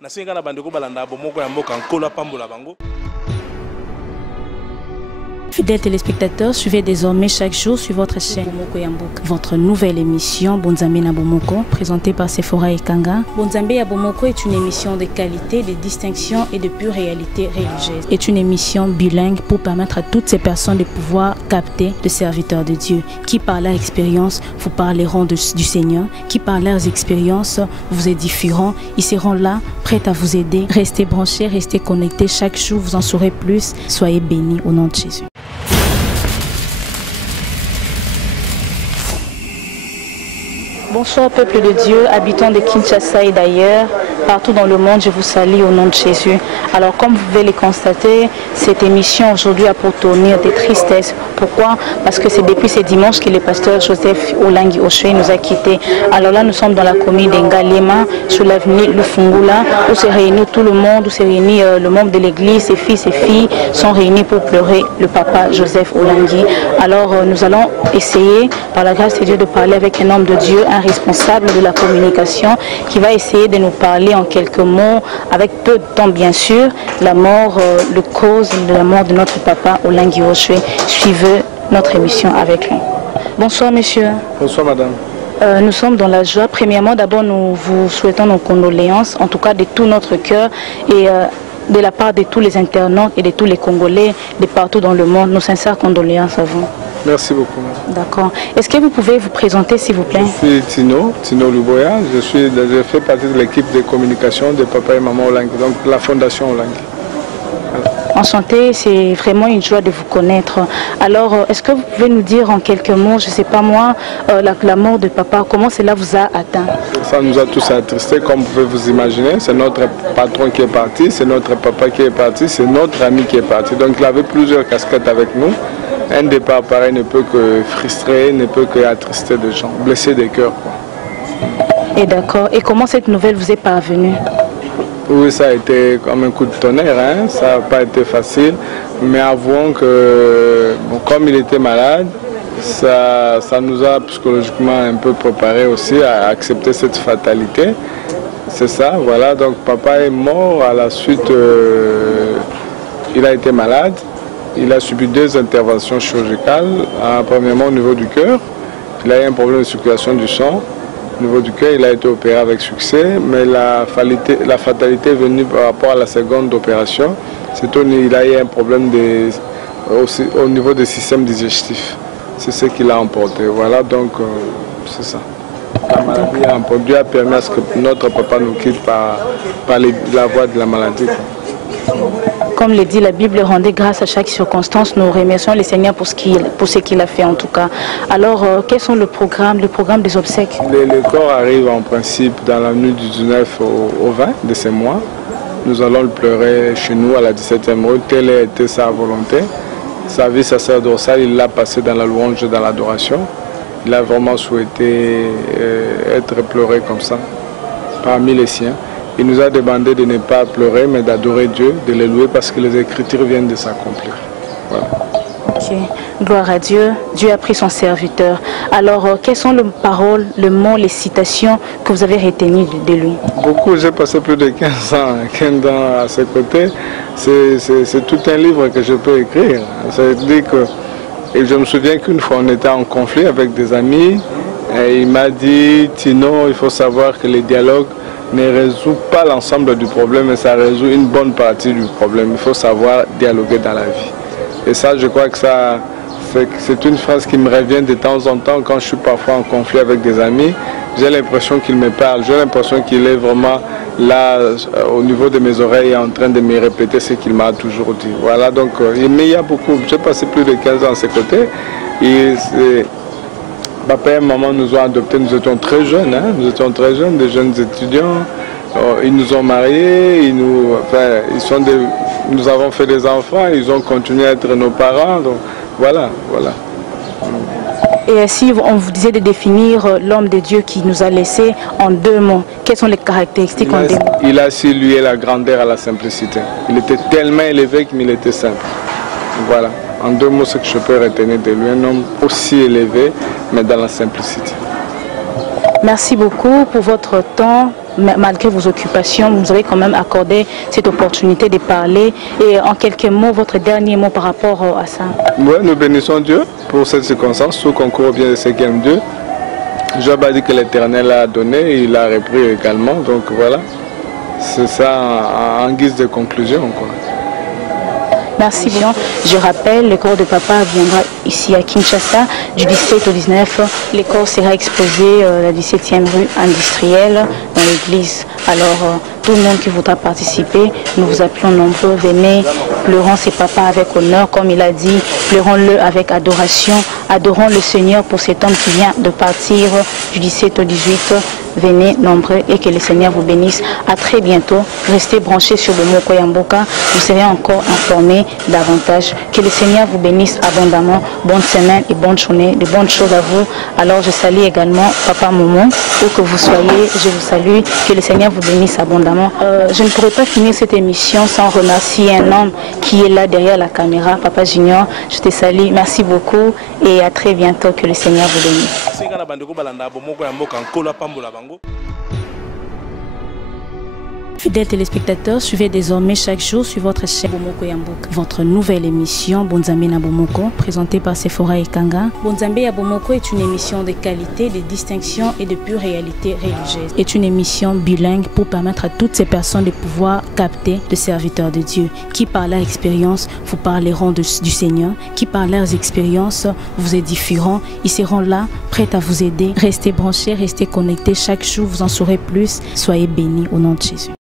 nasenga na bandeko balanda bomoko ya mboka nkola pambola bango. Fidèles téléspectateurs, suivez désormais chaque jour sur votre chaîne Bomoko Yamboka votre nouvelle émission Bonzambe na Bomoko, présentée par Sephora Ekanga. Bonzambe ya Bomoko est une émission de qualité, de distinction et de pure réalité religieuse. C'est une émission bilingue pour permettre à toutes ces personnes de pouvoir capter le serviteur de Dieu, qui par leur expérience vous parleront du Seigneur, qui par leurs expériences vous édifieront. Ils seront là, prêts à vous aider. Restez branchés, restez connectés. Chaque jour, vous en saurez plus. Soyez bénis au nom de Jésus. Bonsoir peuple de Dieu, habitants de Kinshasa et d'ailleurs, partout dans le monde, je vous salue au nom de Jésus. Alors comme vous pouvez le constater, cette émission aujourd'hui a pour tournure des tristesses. Pourquoi? Parce que c'est depuis ce dimanche que le pasteur Joseph Olangi Oshwe nous a quittés. Alors là, nous sommes dans la commune d'Engalema, sur l'avenue Lufungula, où se réunit tout le monde, où se réunit le membre de l'église, ses fils et filles sont réunis pour pleurer le papa Joseph Olangi. Alors nous allons essayer, par la grâce de Dieu, de parler avec un homme de Dieu, un responsable de la communication, qui va essayer de nous parler en quelques mots, avec peu de temps bien sûr, la mort, le cause de la mort de notre papa Olangi Oshwe. Suivez notre émission avec lui. Bonsoir monsieur. Bonsoir madame. Nous sommes dans la joie. Premièrement, d'abord nous vous souhaitons nos condoléances, en tout cas de tout notre cœur et de la part de tous les internautes et de tous les Congolais de partout dans le monde. Nos sincères condoléances à vous. Merci beaucoup. D'accord. Est-ce que vous pouvez vous présenter s'il vous plaît? Je suis Tino Luboya. Je fais partie de l'équipe de communication de papa et maman Olangi, donc la fondation Olangi. Enchanté, c'est vraiment une joie de vous connaître. Alors, est-ce que vous pouvez nous dire en quelques mots, je ne sais pas moi, la mort de papa, comment cela vous a atteint? Ça nous a tous attristés, comme vous pouvez vous imaginer. C'est notre patron qui est parti, c'est notre papa qui est parti, c'est notre ami qui est parti. Donc il avait plusieurs casquettes avec nous. Un départ pareil ne peut que frustrer, ne peut que attrister des gens, blesser des cœurs. Et d'accord. Et comment cette nouvelle vous est parvenue? Oui, ça a été comme un coup de tonnerre, hein. Ça n'a pas été facile. Mais avouons que, bon, comme il était malade, ça nous a psychologiquement un peu préparé aussi à accepter cette fatalité. C'est ça, voilà. Donc papa est mort à la suite, il a été malade. Il a subi 2 interventions chirurgicales, premièrement au niveau du cœur. Il a eu un problème de circulation du sang. Au niveau du cœur, il a été opéré avec succès, mais la fatalité est venue par rapport à la seconde opération. Il a eu un problème au niveau des systèmes digestifs. C'est ce qui l'a emporté. Voilà, donc c'est ça. La maladie a permis à ce que notre papa nous quitte par la voie de la maladie. Comme le dit la Bible, rendez grâce à chaque circonstance. Nous remercions le Seigneur pour ce qu'il a fait en tout cas. Alors, quels sont le programme des obsèques? Le corps arrive en principe dans la nuit du 19 au 20 de ce mois. Nous allons le pleurer chez nous à la 17e rue. Telle a été sa volonté. Sa vie sacerdotale, il l'a passé dans la louange et dans l'adoration. Il a vraiment souhaité être pleuré comme ça, parmi les siens. Il nous a demandé de ne pas pleurer, mais d'adorer Dieu, de le louer parce que les Écritures viennent de s'accomplir. Voilà. Ok, gloire à Dieu. Dieu a pris son serviteur. Alors, quelles sont les paroles, les mots, les citations que vous avez retenues de lui? Beaucoup, j'ai passé plus de 15 ans à ses côtés. C'est tout un livre que je peux écrire. Ça veut dire que, et je me souviens qu'une fois, on était en conflit avec des amis. Et il m'a dit, Tino, il faut savoir que les dialogues ne résout pas l'ensemble du problème, mais ça résout une bonne partie du problème. Il faut savoir dialoguer dans la vie. Et ça, je crois que c'est une phrase qui me revient de temps en temps quand je suis parfois en conflit avec des amis. J'ai l'impression qu'il me parle, j'ai l'impression qu'il est vraiment là, au niveau de mes oreilles, en train de me répéter ce qu'il m'a toujours dit. Voilà, donc, mais il y a beaucoup, j'ai passé plus de 15 ans à ses côtés. Et papa et maman nous ont adoptés, nous étions très jeunes, hein? Nous étions très jeunes, des jeunes étudiants. Ils nous ont mariés, nous avons fait des enfants, ils ont continué à être nos parents. Donc voilà. Et si on vous disait de définir l'homme de Dieu qui nous a laissés en 2 mots, quelles sont les caractéristiques en 2 mots? Il a su lier la grandeur à la simplicité. Il était tellement élevé qu'il était simple. Voilà. En 2 mots, ce que je peux retenir de lui, un homme aussi élevé, mais dans la simplicité. Merci beaucoup pour votre temps. malgré vos occupations, vous avez quand même accordé cette opportunité de parler. Et en quelques mots, votre dernier mot par rapport à ça? Oui, nous bénissons Dieu pour cette circonstance, tout concourt bien de ce qui aime Dieu. Job a dit que l'Éternel a donné, il a repris également, donc voilà. C'est ça en guise de conclusion, quoi. Merci bien. Je rappelle, le corps de papa viendra ici à Kinshasa du 17 au 19. Le corps sera exposé la 17e rue industrielle dans l'église. Alors, tout le monde qui voudra participer, nous vous appelons nombreux. Venez, pleurons ses papas avec honneur, comme il a dit, pleurons-le avec adoration. Adorons le Seigneur pour cet homme qui vient de partir du 17 au 18. Venez nombreux et que le Seigneur vous bénisse. À très bientôt. Restez branchés sur le Bomoko Yamboka. Vous serez encore informés davantage. Que le Seigneur vous bénisse abondamment. Bonne semaine et bonne journée. De bonnes choses à vous. Alors je salue également Papa Momo. Où que vous soyez, je vous salue. Que le Seigneur vous bénisse abondamment. Je ne pourrais pas finir cette émission sans remercier un homme qui est là derrière la caméra. Papa Junior, je te salue. Merci beaucoup et à très bientôt. Que le Seigneur vous bénisse. Fidèles téléspectateurs, suivez désormais chaque jour sur votre chaîne Bomoko Yamboka votre nouvelle émission Bonzambe na Bomoko, présentée par Sephora et Kanga. Bonzambe ya Bomoko est une émission de qualité, de distinction et de pure réalité religieuse. C'est une émission bilingue pour permettre à toutes ces personnes de pouvoir capter le serviteur de Dieu, qui par leur expérience vous parleront du Seigneur, qui par leurs expériences vous édifieront. Ils seront là, prêts à vous aider. Restez branchés, restez connectés chaque jour, vous en saurez plus. Soyez bénis au nom de Jésus.